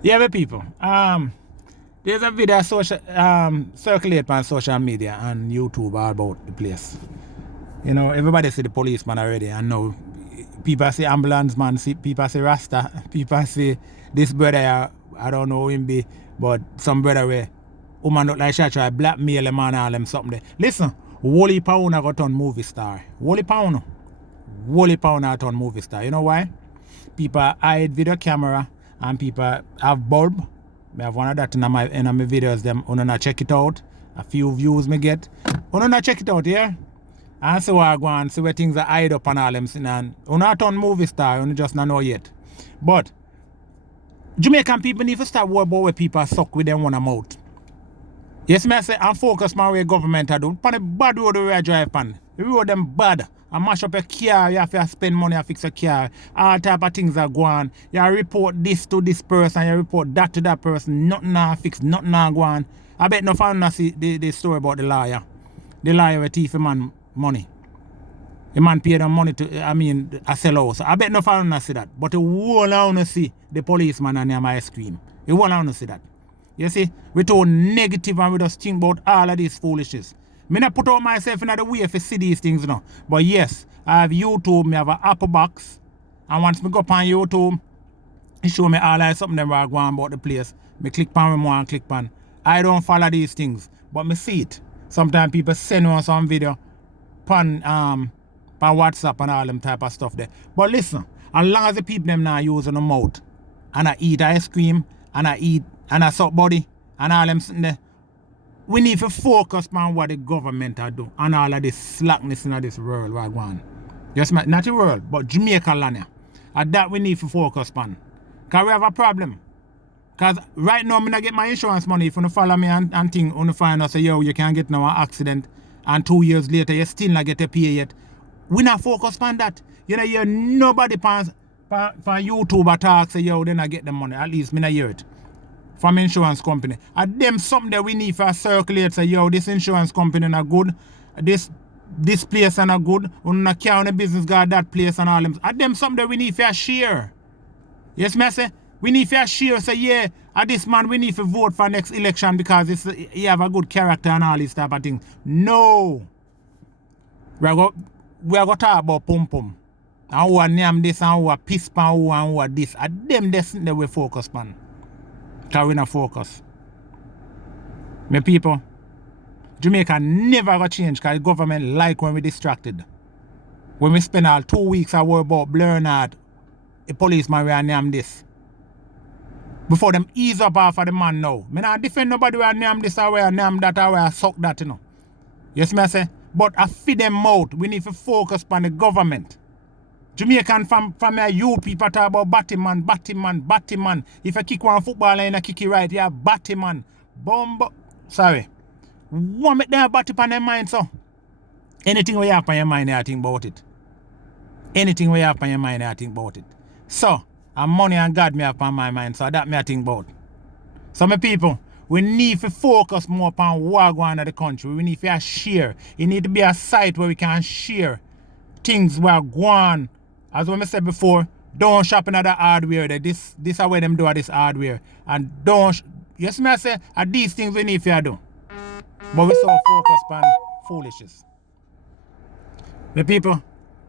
Yeah, my people. There's a video social circulate on social media and YouTube all about the place. You know, everybody see the policeman already, and now people say ambulance man, see people say Rasta, people say this brother I don't know who him be, but some brother where woman look like she try blackmail a man all them something there. Listen, Wally Pound got turn movie star. Wally Pound turn movie star. You know why? People hide video camera and people have bulb. I have one of that in my videos. Them not check it out. A few views me get. Not check it out, yeah? And so I go and see where things are hide up and all them things. And not turn movie star, just not know yet. But Jamaican people need to start worrying about where people suck with them one mouth. Yes, me I say, and focus my way government I do. Pan the bad road where I drive pan. The road them bad. I mash up a car, you have to spend money to fix a car. All type of things are going. You report this to this person, you report that to that person. Nothing now fix, nothing now go on. I bet no fan see the story about the lawyer. The lawyer will thief a man money. The man paid them money to, a sell house. I bet no fan see that. But the whole I want to see the policeman and them ice cream. The whole I want to see that. You see, we too negative and we just think about all of these foolishness. Me not put out myself in the way to see these things now. But yes, I have YouTube, me have an Apple box. And once me go up on YouTube, it show me all something that are going about the place. Me click on me more and click on. I don't follow these things, but me see it. Sometimes people send me some video on WhatsApp and all them type of stuff there. But listen, as long as the people them now using the mouth and I eat ice cream and I eat and I suck body and all them sitting there, we need to focus on what the government are do and all of this slackness in this world right going. Yes, not the world, but Jamaica land. And that we need to focus on. Because we have a problem. Because right now, I get my insurance money. If you follow me and think, you find us, say, yo, you can't get now an accident. And 2 years later, you still not get a pay yet. We not focus on that. You know, you nobody on YouTube talk, say, yo, then I get the money. At least, me not hear it. From insurance company. And them something that we need for circulate, say, yo, this insurance company are good. This place are not good. We not carry on the business guard that place and all them. And them something that we need for share. Yes, me I say, we need for share. Say, yeah, at this man, we need to vote for next election because he have a good character and all this type of thing. No. We are going to talk about pum pum. And who are name this and who are piss pan who and who are this. And them that's that we focus on. Because we not focus. My people, Jamaica never got change because the government like when we distracted. When we spend all 2 weeks I worry about blurring out a policeman we are name this. Before them ease up off of the man now. I not defend nobody we are name this or we are name that or we are suck that, you know. Yes, me I say. But I feed them out. We need to focus on the government. Jamaican from your youth people talk about Batman. If I kick one footballer and I kick it right, yeah, Batman. Bomb. Sorry. One make them batty on their mind, so. Anything we have on your mind, I think about it. Anything we have on your mind, I think about it. So, and money and God me have on my mind, so that me I think about. So my people, we need to focus more upon what going on in the country. We need to share. It need to be a site where we can share things where go on. As when I said before, don't shop in other hardware. This is where them do this hardware. And don't, yes, me I say, these things we need to do. But we so focused on foolishness. The people,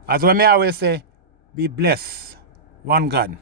as when I always say, be blessed. One God.